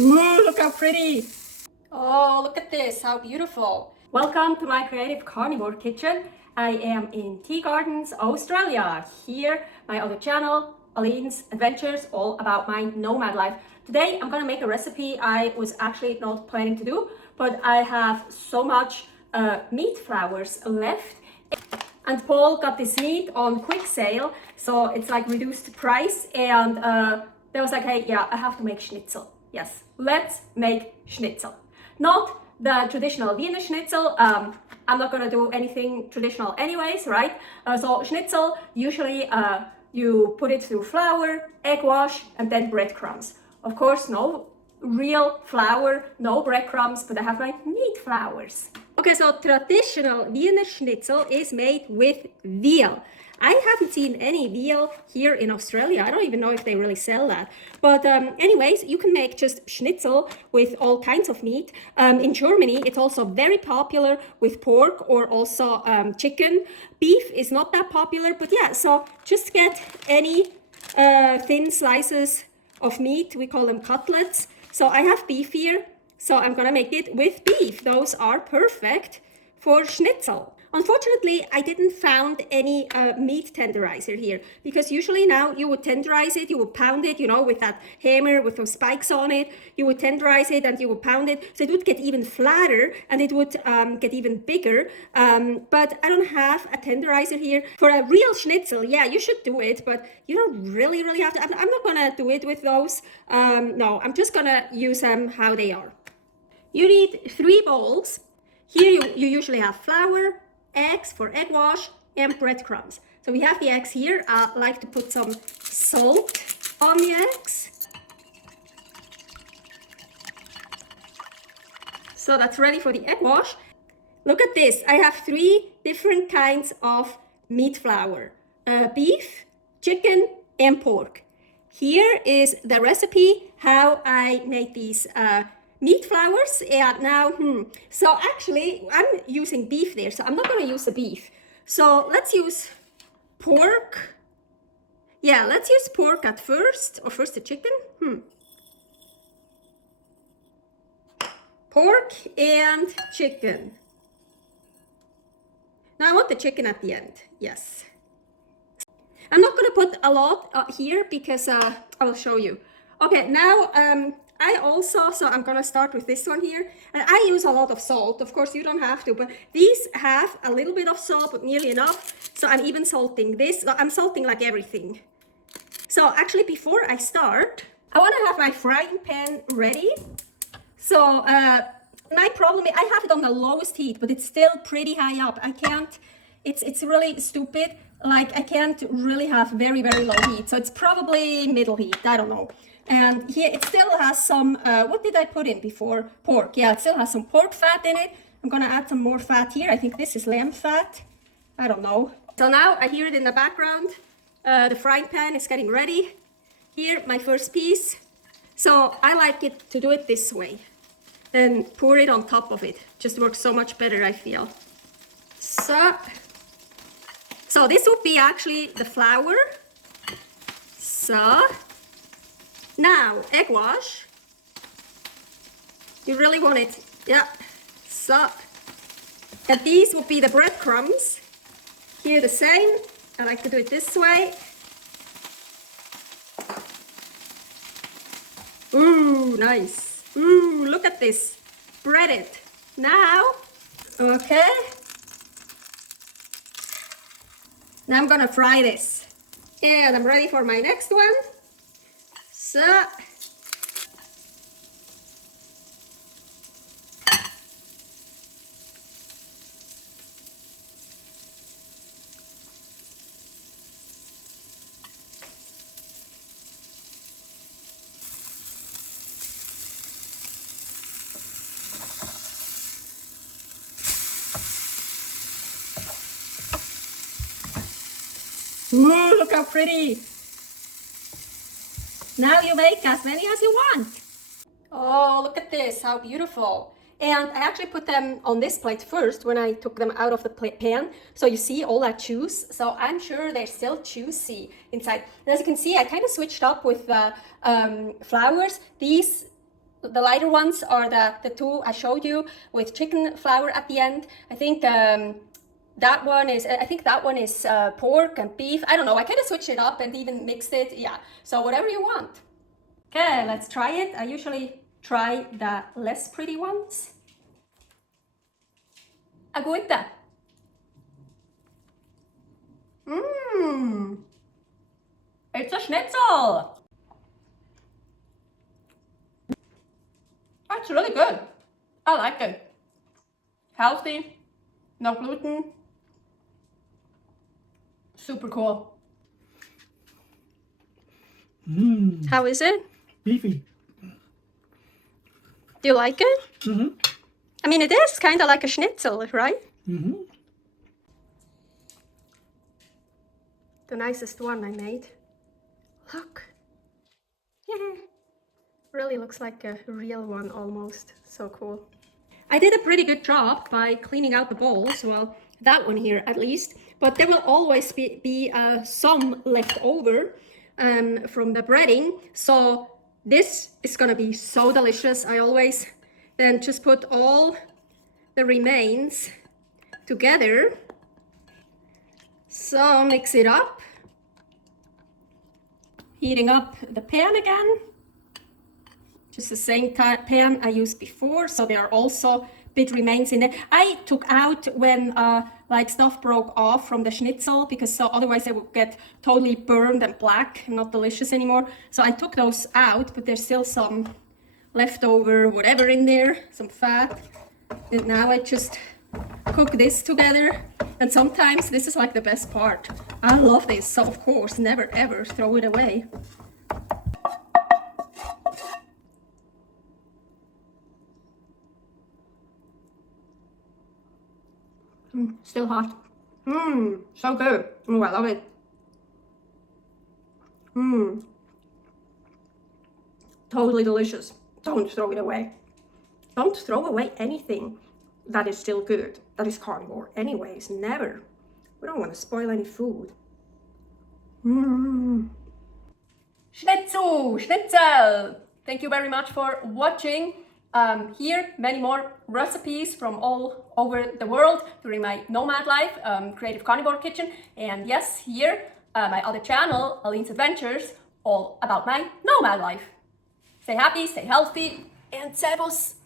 Ooh, look how pretty. Oh, look at this, how beautiful. Welcome to my creative carnivore kitchen. I am in Tea Gardens, Australia. Here, my other channel, Aline's Adventures, all about my nomad life. Today, I'm gonna make a recipe I was actually not planning to do, but I have so much meat flours left. And Paul got this meat on quick sale, so it's like reduced price, and they was like, hey, yeah, I have to make schnitzel. Yes, let's make schnitzel. Not the traditional Wiener Schnitzel. I'm not gonna do anything traditional anyways, right? So schnitzel, usually you put it through flour, egg wash, and then breadcrumbs. Of course, no real flour, no breadcrumbs, but I have my meat flours. Okay, so traditional Wiener Schnitzel is made with veal. I haven't seen any veal here in Australia. I don't even know if they really sell that. But anyways, you can make just schnitzel with all kinds of meat. In Germany, it's also very popular with pork or also chicken. Beef is not that popular, but yeah, so just get any thin slices of meat. We call them cutlets. So I have beef here, so I'm gonna make it with beef. Those are perfect for schnitzel. Unfortunately, I didn't found any meat tenderizer here, because usually now you would tenderize it, you would pound it, you know, with that hammer with those spikes on it. You would tenderize it and you would pound it, so it would get even flatter and it would get even bigger. But I don't have a tenderizer here. For a real schnitzel, yeah, you should do it, but you don't really have to. I'm not gonna do it with those. No, I'm just gonna use them how they are. You need 3 bowls. Here you usually have flour, eggs for egg wash, and breadcrumbs. So we have the eggs here. I like to put some salt on the eggs. So that's ready for the egg wash. Look at this. I have 3 different kinds of meat flour. Beef, chicken, and pork. Here is the recipe how I made these meat flours. And now, so actually I'm using beef there, so I'm not going to use the beef. So let's use pork. Yeah, let's use pork at first, or first the chicken. Pork and chicken. Now I want the chicken at the end, yes. I'm not going to put a lot here because I will show you. Okay, now I also, so I'm gonna start with this one here, and I use a lot of salt. Of course, you don't have to, but these have a little bit of salt, but nearly enough. So I'm even salting this. I'm salting like everything. So actually, before I start, I want to have my frying pan ready. So my problem is I have it on the lowest heat, but it's still pretty high up. I can't. It's really stupid. Like I can't really have very low heat. So it's probably middle heat. I don't know. And here it still has some, what did I put in before? Pork. Yeah, it still has some pork fat in it. I'm gonna add some more fat here. I think this is lamb fat. I don't know. So now I hear it in the background. The frying pan is getting ready. Here, my first piece. So I like it to do it this way. Then pour it on top of it. Just works so much better, I feel. So this would be actually the flour. So now, egg wash. You really want it, yeah. So, and these would be the breadcrumbs. Here the same. I like to do it this way. Ooh, nice. Ooh, look at this. Breaded. Now, okay. Now I'm gonna fry this. And I'm ready for my next one. So, ooh, look how pretty. Now you make as many as you want. Oh, look at this, how beautiful. And I actually put them on this plate first when I took them out of the pan. So you see all that juice. So I'm sure they're still juicy inside. And as you can see, I kind of switched up with the flours. These The lighter ones are the two I showed you with chicken flour at the end. I think that one is pork and beef. I don't know. I kind of switched it up and even mixed it. Yeah. So whatever you want. Okay, let's try it. I usually try the less pretty ones. Aguita. Mmm. It's a schnitzel. That's really good. I like it. Healthy, no gluten. Super cool. How is it? Beefy. Do you like it? Mm-hmm. I mean, it is kind of like a schnitzel, right? Mm-hmm. The nicest one I made. Look. Yeah. Really looks like a real one almost. So cool. I did a pretty good job by cleaning out the bowls. Well, that one here at least. But there will always be some left over from the breading. So this is gonna be so delicious. I always then just put all the remains together. So mix it up. Heating up the pan again. Just the same pan I used before, so there are also bit remains in there. I took out when like stuff broke off from the schnitzel, because so otherwise they would get totally burned and black and not delicious anymore. So I took those out, but there's still some leftover whatever in there, some fat. And now I just cook this together. And sometimes this is like the best part. I love this, so of course never ever throw it away. Still hot. So good. Oh, I love it. Totally delicious. Don't throw it away. Don't throw away anything that is still good. That is carnivore. Anyways, never. We don't want to spoil any food. Schnitzel. Thank you very much for watching. Here, many more recipes from all over the world during my nomad life, Creative Carnivore Kitchen. And yes, here, my other channel, Aline's Adventures, all about my nomad life. Stay happy, stay healthy, and servus!